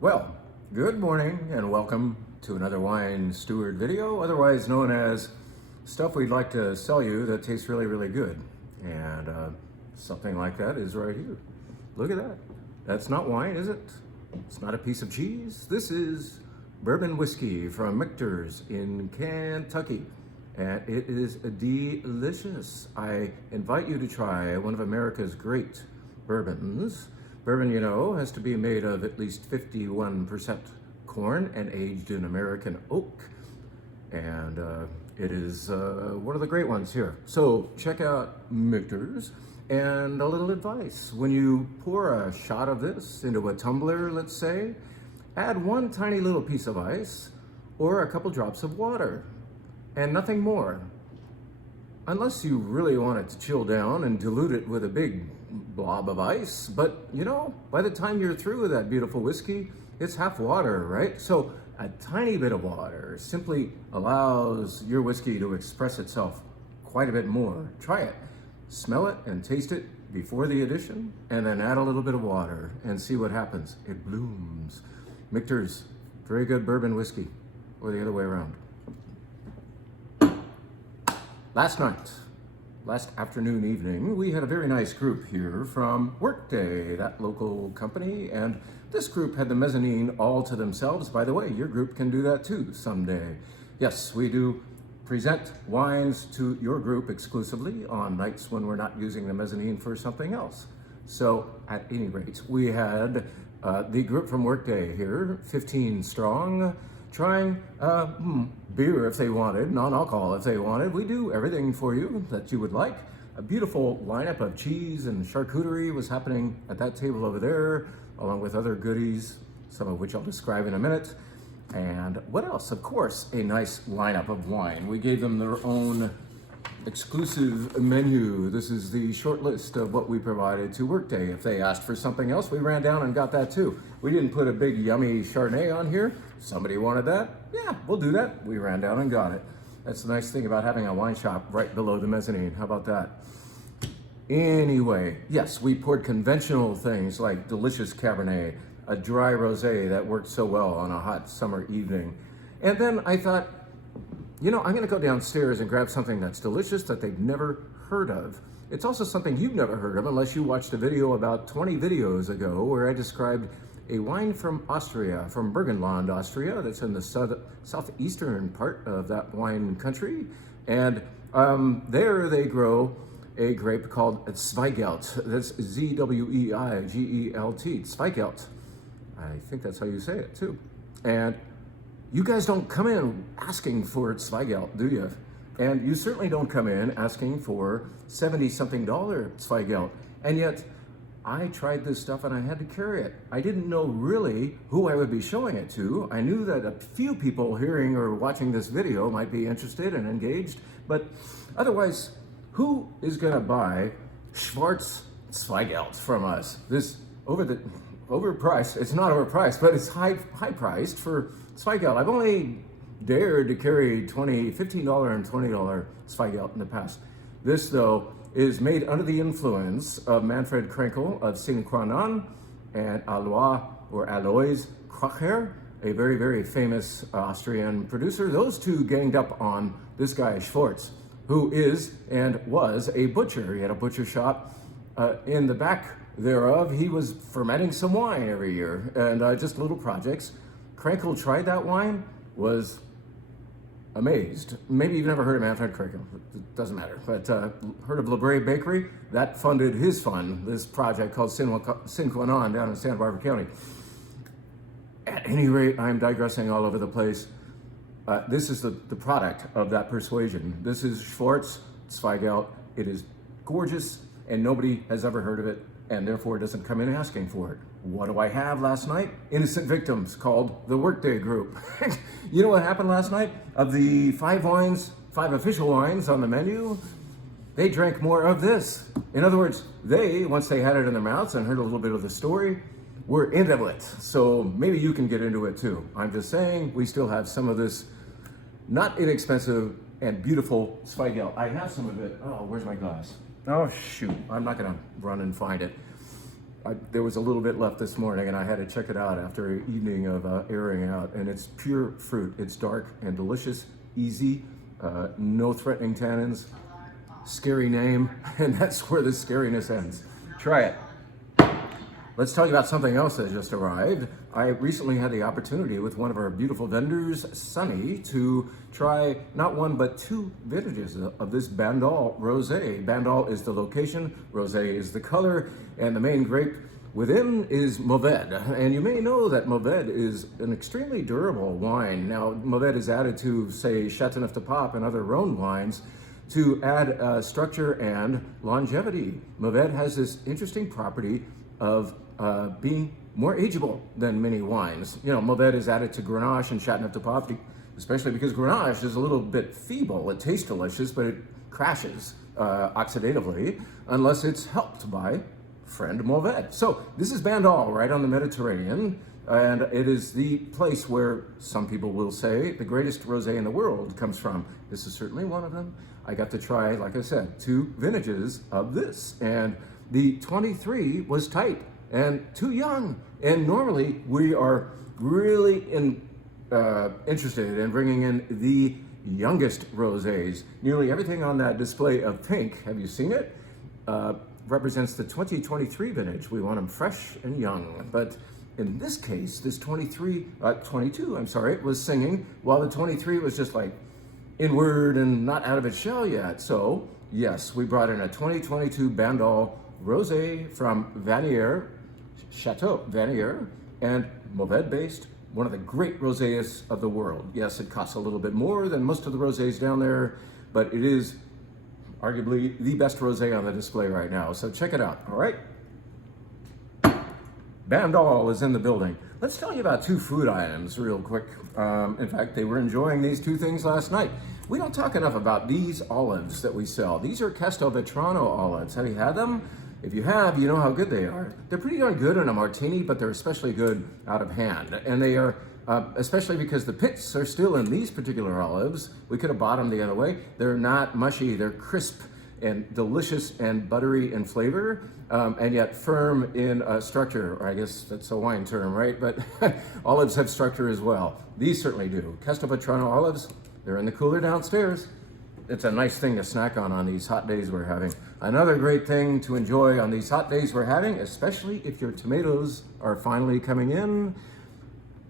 Well, good morning and welcome to another Wine Steward video, otherwise known as stuff we'd like to sell you that tastes really, really good. And something like that is right here. Look at that. That's not wine, is it? It's not a piece of cheese. This is bourbon whiskey from Michter's in Kentucky. And it is delicious. I invite you to try one of America's great bourbons. Bourbon, you know, has to be made of at least 51% corn and aged in American oak. And it is one of the great ones here. So check out Michter's. And a little advice, when you pour a shot of this into a tumbler, let's say, add one tiny little piece of ice or a couple drops of water and nothing more. Unless you really want it to chill down and dilute it with a big blob of ice. But you know, by the time you're through with that beautiful whiskey, it's half water, right? So a tiny bit of water simply allows your whiskey to express itself quite a bit more. Try it. Smell it and taste it before the addition, and then add a little bit of water and see what happens. It blooms. Michter's, very good bourbon whiskey, or the other way around. Last afternoon, evening, we had a very nice group here from Workday, that local company, and this group had the mezzanine all to themselves. By the way, your group can do that too someday. Yes, we do present wines to your group exclusively on nights when we're not using the mezzanine for something else. So at any rate, we had the group from Workday here, 15 strong, trying beer if they wanted, non-alcohol if they wanted. We do everything for you that you would like. A beautiful lineup of cheese and charcuterie was happening at that table over there, along with other goodies, some of which I'll describe in a minute. And what else? Of course, a nice lineup of wine. We gave them their own exclusive menu. This is the short list of what we provided to Workday. If they asked for something else, we ran down and got that too. We didn't put a big yummy Chardonnay on here. Somebody wanted that? Yeah, we'll do that. We ran down and got it. That's the nice thing about having a wine shop right below the mezzanine. How about that? Anyway, yes, we poured conventional things like delicious Cabernet, a dry rosé that worked so well on a hot summer evening. And then I thought, you know, I'm gonna go downstairs and grab something that's delicious that they've never heard of. It's also something you've never heard of unless you watched a video about 20 videos ago where I described a wine from Austria, from Burgenland, Austria, that's in the southeastern part of that wine country. And there they grow a grape called Zweigelt. That's Z-W-E-I-G-E-L-T, Zweigelt. I think that's how you say it too. And you guys don't come in asking for Zweigelt, do you? And you certainly don't come in asking for $70-something Zweigelt. And yet, I tried this stuff and I had to carry it. I didn't know really who I would be showing it to. I knew that a few people hearing or watching this video might be interested and engaged, but otherwise, who is gonna buy Schwarz Zweigelt from us? This overpriced, it's not overpriced, but it's high priced for Zweigelt. I've only dared to carry $15 and $20 Zweigelt in the past. This though is made under the influence of Manfred Krenkel of Sin Qua Non and Alois Kracher, a very, very famous Austrian producer. Those two ganged up on this guy Schwarz, who is and was a butcher. He had a butcher shop in the back thereof. He was fermenting some wine every year and just little projects. Krenkel tried that wine, was amazed. Maybe you've never heard of Manfred Krenkel, it doesn't matter, but heard of LeBray Bakery? That funded his fund, this project called Sin Qua Non down in Santa Barbara County. At any rate, I'm digressing all over the place. This is the product of that persuasion. This is Schwarz Zweigelt. It is gorgeous and nobody has ever heard of it, and therefore doesn't come in asking for it. What do I have last night? Innocent victims called the Workday Group. You know what happened last night? Of the 5 official wines on the menu, they drank more of this. In other words, they, once they had it in their mouths and heard a little bit of the story, were into it. So maybe you can get into it too. I'm just saying, we still have some of this not inexpensive and beautiful Zweigelt. I have some of it. Oh, where's my glass? Oh, shoot. I'm not going to run and find it. There was a little bit left this morning, and I had to check it out after an evening of airing out. And it's pure fruit. It's dark and delicious, easy, no threatening tannins, scary name, and that's where the scariness ends. Try it. Let's tell you about something else that just arrived. I recently had the opportunity with one of our beautiful vendors, Sunny, to try not one but two vintages of this Bandol Rosé. Bandol is the location, Rosé is the color, and the main grape within is Mourvèdre. And you may know that Mourvèdre is an extremely durable wine. Now, Mourvèdre is added to, say, Châteauneuf-du-Pape and other Rhone wines to add structure and longevity. Mourvèdre has this interesting property of being more ageable than many wines. You know, Mourvèdre is added to Grenache and Châteauneuf-du-Pape, especially because Grenache is a little bit feeble. It tastes delicious, but it crashes oxidatively unless it's helped by friend Mourvèdre. So this is Bandol, right on the Mediterranean, and it is the place where some people will say the greatest rosé in the world comes from. This is certainly one of them. I got to try, like I said, two vintages of this, and the 23 was tight and too young. And normally we are really interested in bringing in the youngest rosés. Nearly everything on that display of pink, have you seen it? Represents the 2023 vintage. We want them fresh and young. But in this case, this 22, was singing, while the 23 was just like inward and not out of its shell yet. So yes, we brought in a 2022 Bandol Rosé from Vanier, Chateau Vanier, and Mourvèdre based, one of the great rosés of the world. Yes, it costs a little bit more than most of the rosés down there, but it is arguably the best rosé on the display right now. So check it out, all right? Bandol is in the building. Let's tell you about two food items real quick. In fact, they were enjoying these two things last night. We don't talk enough about these olives that we sell. These are Castelvetrano olives. Have you had them? If you have, you know how good they are. They're pretty darn good in a martini, but they're especially good out of hand. And they are, especially because the pits are still in these particular olives. We could have bought them the other way. They're not mushy, they're crisp and delicious and buttery in flavor, and yet firm in structure, or I guess that's a wine term, right? But olives have structure as well. These certainly do. Castelvetrano olives, they're in the cooler downstairs. It's a nice thing to snack on these hot days we're having. Another great thing to enjoy on these hot days we're having, especially if your tomatoes are finally coming in.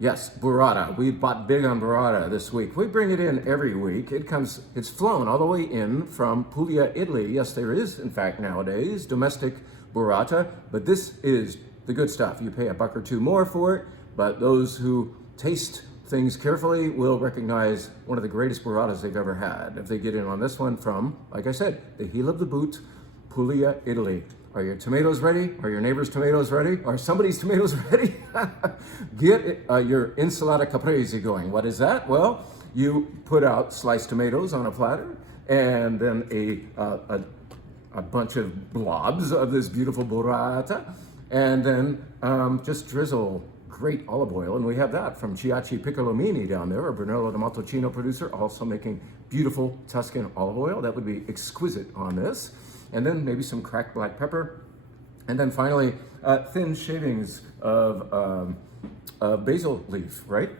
Yes, Burrata. We bought big on Burrata this week. We bring it in every week. It's flown all the way in from Puglia, Italy. Yes, there is, in fact, nowadays, domestic Burrata, but this is the good stuff. You pay $1 or $2 more for it, but those who taste things carefully will recognize one of the greatest burratas they've ever had if they get in on this one from, like I said, the heel of the boot, Puglia, Italy. Are your tomatoes ready? Are your neighbor's tomatoes ready? Are somebody's tomatoes ready? Get your insalata caprese going. What is that? Well, you put out sliced tomatoes on a platter and then a bunch of blobs of this beautiful burrata, and then just drizzle great olive oil, and we have that from Ciacci Piccolomini down there, a Brunello di Montalcino producer, also making beautiful Tuscan olive oil. That would be exquisite on this. And then maybe some cracked black pepper. And then finally, thin shavings of basil leaf, right?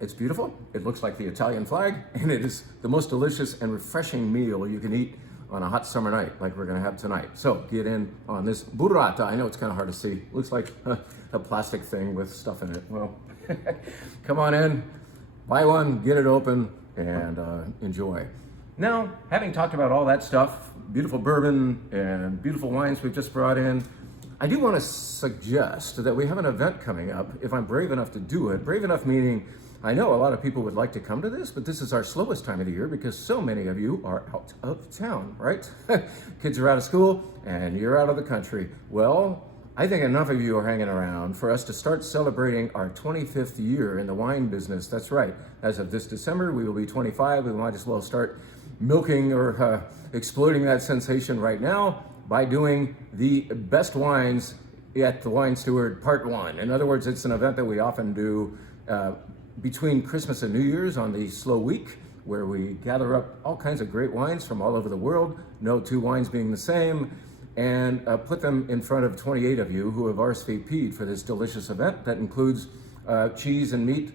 It's beautiful. It looks like the Italian flag, and it is the most delicious and refreshing meal you can eat on a hot summer night like we're gonna have tonight. So get in on this burrata. I know it's kind of hard to see. Looks like a plastic thing with stuff in it. Well, come on in, buy one, get it open, and enjoy. Now, having talked about all that stuff, beautiful bourbon and beautiful wines we've just brought in, I do want to suggest that we have an event coming up, if I'm brave enough to do it. Brave enough meaning, I know a lot of people would like to come to this, but this is our slowest time of the year because so many of you are out of town, right? Kids are out of school and you're out of the country. Well, I think enough of you are hanging around for us to start celebrating our 25th year in the wine business. That's right. As of this December, we will be 25. We might as well start milking or exploiting that sensation right now by doing the best wines at the Wine Steward Part 1. In other words, it's an event that we often do between Christmas and New Year's on the slow week, where we gather up all kinds of great wines from all over the world. No two wines being the same. and put them in front of 28 of you who have RSVP'd for this delicious event that includes cheese and meat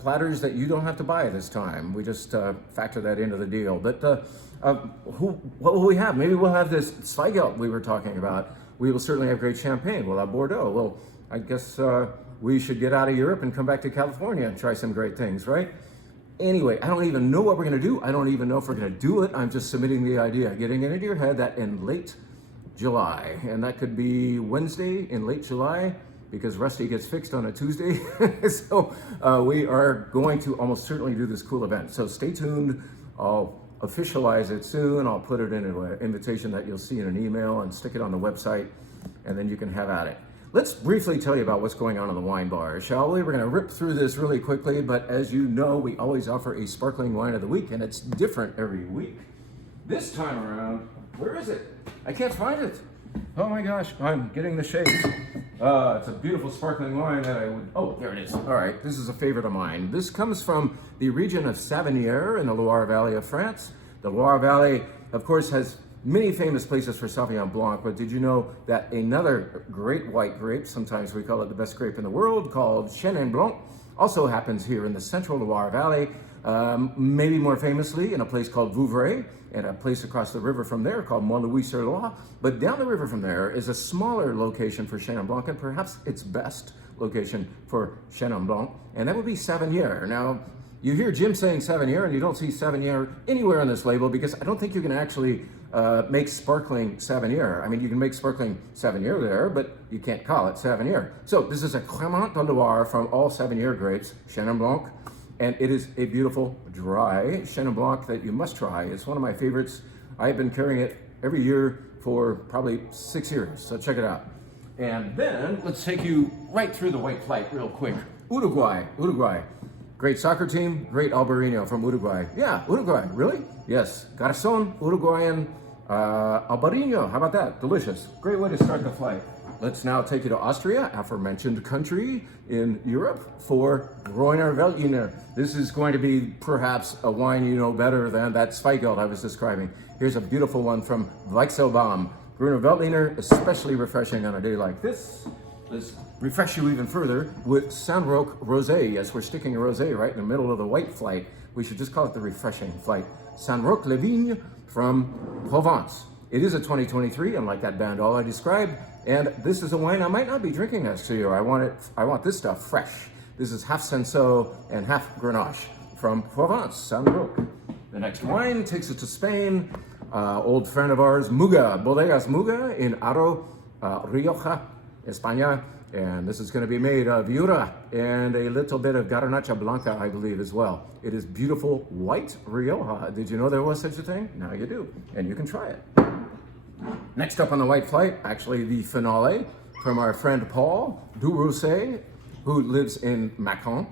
platters that you don't have to buy this time. We just factor that into the deal. But what will we have? Maybe we'll have this Zweigelt we were talking about. We will certainly have great champagne. We'll have Bordeaux. Well, I guess we should get out of Europe and come back to California and try some great things, right? Anyway, I don't even know what we're going to do. I don't even know if we're going to do it. I'm just submitting the idea, getting it into your head that in late July, and that could be Wednesday in late July, because Rusty gets fixed on a Tuesday. So we are going to almost certainly do this cool event. So stay tuned. I'll officialize it soon. I'll put it in an invitation that you'll see in an email and stick it on the website, and then you can have at it. Let's briefly tell you about what's going on in the wine bar, shall we? We're going to rip through this really quickly, but as you know, we always offer a sparkling wine of the week, and it's different every week. This time around, where is it? I can't find it. Oh my gosh, I'm getting the shades. It's a beautiful sparkling wine that I would, oh, there it is. All right, this is a favorite of mine. This comes from the region of Savinière in the Loire Valley of France. The Loire Valley, of course, has many famous places for Sauvignon Blanc, but did you know that another great white grape, sometimes we call it the best grape in the world, called Chenin Blanc, also happens here in the central Loire Valley, maybe more famously in a place called Vouvray, and a place across the river from there called Mont-Louis-sur-Loire. But down the river from there is a smaller location for Chenin Blanc, and perhaps its best location for Chenin Blanc, and that would be Savinière. Now, you hear Jim saying Savinière, and you don't see Savinière anywhere on this label, because I don't think you can actually make sparkling Savinière. I mean, you can make sparkling Savinière there, but you can't call it Savinière. So this is a Crémant de Loire from all Savinière grapes, Chenin Blanc, and it is a beautiful dry Chenin Blanc that you must try. It's one of my favorites. I've been carrying it every year for probably 6 years, so check it out. And then let's take you right through the white flight real quick. Uruguay. Great soccer team, great Albarino from Uruguay. Yeah, Uruguay, really? Yes, Garzón, Uruguayan, Albarino, how about that? Delicious. Great way to start the flight. Let's now take you to Austria, aforementioned country in Europe, for Grüner Veltliner. This is going to be perhaps a wine you know better than that Zweigelt I was describing. Here's a beautiful one from Weichselbaum. Grüner Veltliner, especially refreshing on a day like this. Let's refresh you even further with Saint Roch Rosé. Yes, we're sticking a rosé right in the middle of the white flight. We should just call it the refreshing flight. Saint Roch les Vignes from Provence. It is a 2023, unlike that Bandol I described, and this is a wine I might not be drinking next to you. I want this stuff fresh. This is half Cinsault and half Grenache from Provence, Saint Roch. The next wine takes us to Spain. Old friend of ours, Muga, Bodegas Muga in Aro, Rioja, España, and this is going to be made of Jura and a little bit of Garnacha Blanca, I believe, as well. It is beautiful white Rioja. Did you know there was such a thing? Now you do, and you can try it. Next up on the white flight, actually the finale from our friend Paul Durousset, who lives in Macon.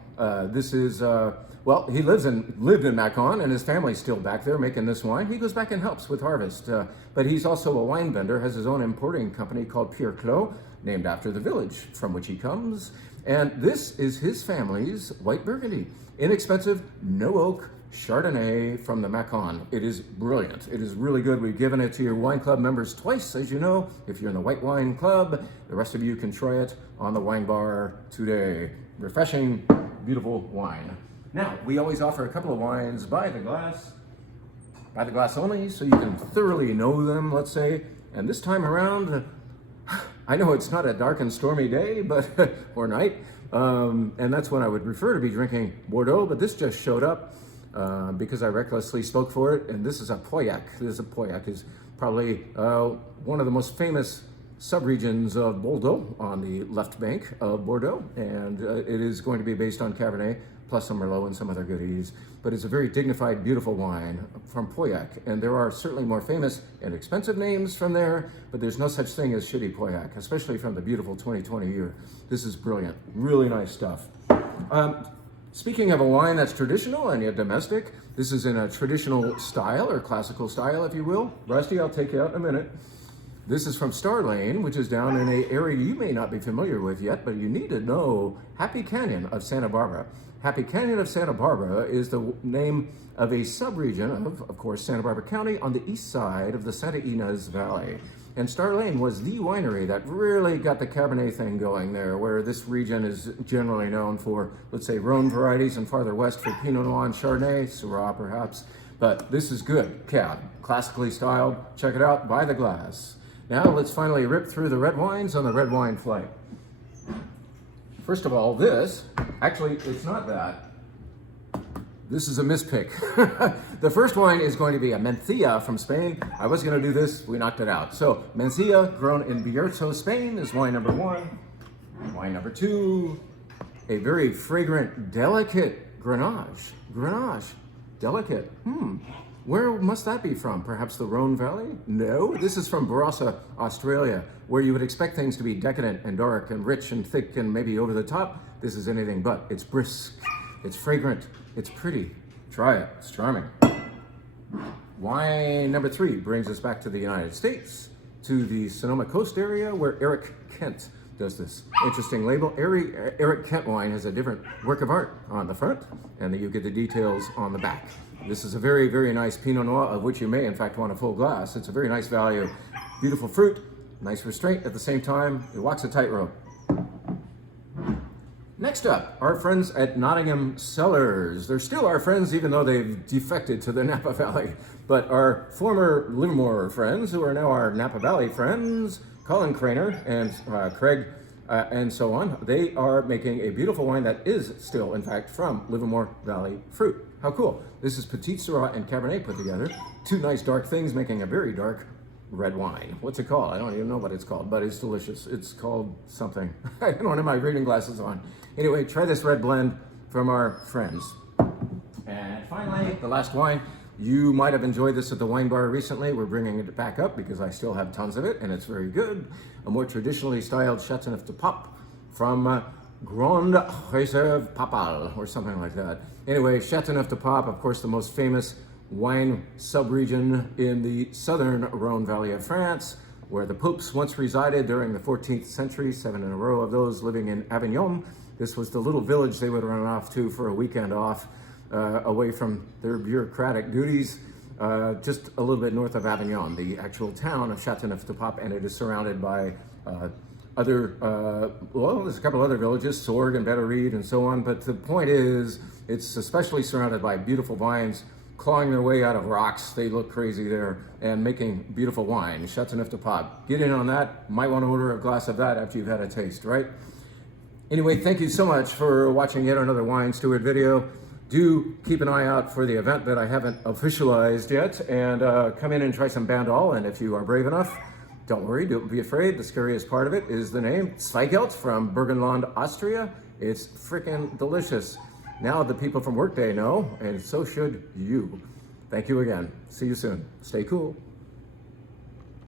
This is, well, he lived in Macon, and his family's still back there making this wine. He goes back and helps with harvest, but he's also a wine vendor, has his own importing company called Pierre Clos, named after the village from which he comes. And this is his family's white Burgundy. Inexpensive, no oak Chardonnay from the Macon. It is brilliant. It is really good. We've given it to your wine club members twice, as you know. If you're in the White Wine Club, the rest of you can try it on the wine bar today. Refreshing, beautiful wine. Now, we always offer a couple of wines by the glass only, so you can thoroughly know them, let's say. And this time around, I know it's not a dark and stormy day, but or night, and that's when I would prefer to be drinking Bordeaux, but this just showed up because I recklessly spoke for it, and this is a Pauillac. Pauillac is probably one of the most famous subregions of Bordeaux on the left bank of Bordeaux, and it is going to be based on Cabernet, plus some Merlot and some other goodies, but it's a very dignified, beautiful wine from Pauillac, and there are certainly more famous and expensive names from there, but there's no such thing as shitty Pauillac, especially from the beautiful 2020 year. This is brilliant, really nice stuff. Speaking of a wine that's traditional and yet domestic, this is in a traditional style, or classical style, if you will. Rusty, I'll take you out in a minute. This is from Star Lane, which is down in an area you may not be familiar with yet, but you need to know Happy Canyon of Santa Barbara. Happy Canyon of Santa Barbara is the name of a subregion of course, Santa Barbara County on the east side of the Santa Ynez Valley. And Starlane was the winery that really got the Cabernet thing going there, where this region is generally known for, let's say, Rhone varieties, and farther west for Pinot Noir and Chardonnay, Syrah perhaps. But this is good Cab, classically styled. Check it out by the glass. Now let's finally rip through the red wines on the red wine flight. First of all, actually, it's not that. This is a mispick. The first wine is going to be a Mencía from Spain. I was going to do this, we knocked it out. So, Mencía, grown in Burrata, Spain, is wine number 1. Wine number 2, a very fragrant, delicate Grenache. Grenache, delicate. Where must that be from? Perhaps the Rhone Valley? No, this is from Burrata, Australia, where you would expect things to be decadent and dark and rich and thick and maybe over the top. This is anything but. It's brisk, it's fragrant, it's pretty. Try it, it's charming. Wine number 3 brings us back to the United States, to the Sonoma Coast area where Eric Kent does this. Interesting label. Eric Kent wine has a different work of art on the front, and then you get the details on the back. This is a very, very nice Pinot Noir, of which you may in fact want a full glass. It's a very nice value. Beautiful fruit, nice restraint at the same time. It walks a tightrope. Next up, our friends at Nottingham Cellars. They're still our friends even though they've defected to the Napa Valley. But our former Livermore friends, who are now our Napa Valley friends, Colin Craner and Craig and so on, they are making a beautiful wine that is still, in fact, from Livermore Valley fruit. How cool. This is Petit Syrah and Cabernet put together. 2 nice dark things making a very dark red wine. What's it called? I don't even know what it's called, but it's delicious. It's called something. I don't have my reading glasses on. Anyway, try this red blend from our friends. And finally, the last wine. You might have enjoyed this at the wine bar recently. We're bringing it back up because I still have tons of it, and it's very good. A more traditionally styled Châteauneuf du Pape from Grande Réserve Papale, or something like that. Anyway, Châteauneuf du Pape, of course, the most famous wine subregion in the southern Rhone Valley of France, where the popes once resided during the 14th century, 7 in a row of those living in Avignon. This was the little village they would run off to for a weekend off, away from their bureaucratic duties, just a little bit north of Avignon, the actual town of Châteauneuf du Pape, and it is surrounded by there's a couple other villages, Sorgue and Betterreed and so on, but the point is, it's especially surrounded by beautiful vines clawing their way out of rocks. They look crazy there, and making beautiful wine. Châteauneuf du Pape. Get in on that. Might want to order a glass of that after you've had a taste, right? Anyway, thank you so much for watching yet another Wine Steward video. Do keep an eye out for the event that I haven't officialized yet, and come in and try some Bandol, and if you are brave enough, don't worry, don't be afraid. The scariest part of it is the name, Zweigelt from Burgenland, Austria. It's freaking delicious. Now the people from Workday know, and so should you. Thank you again. See you soon. Stay cool.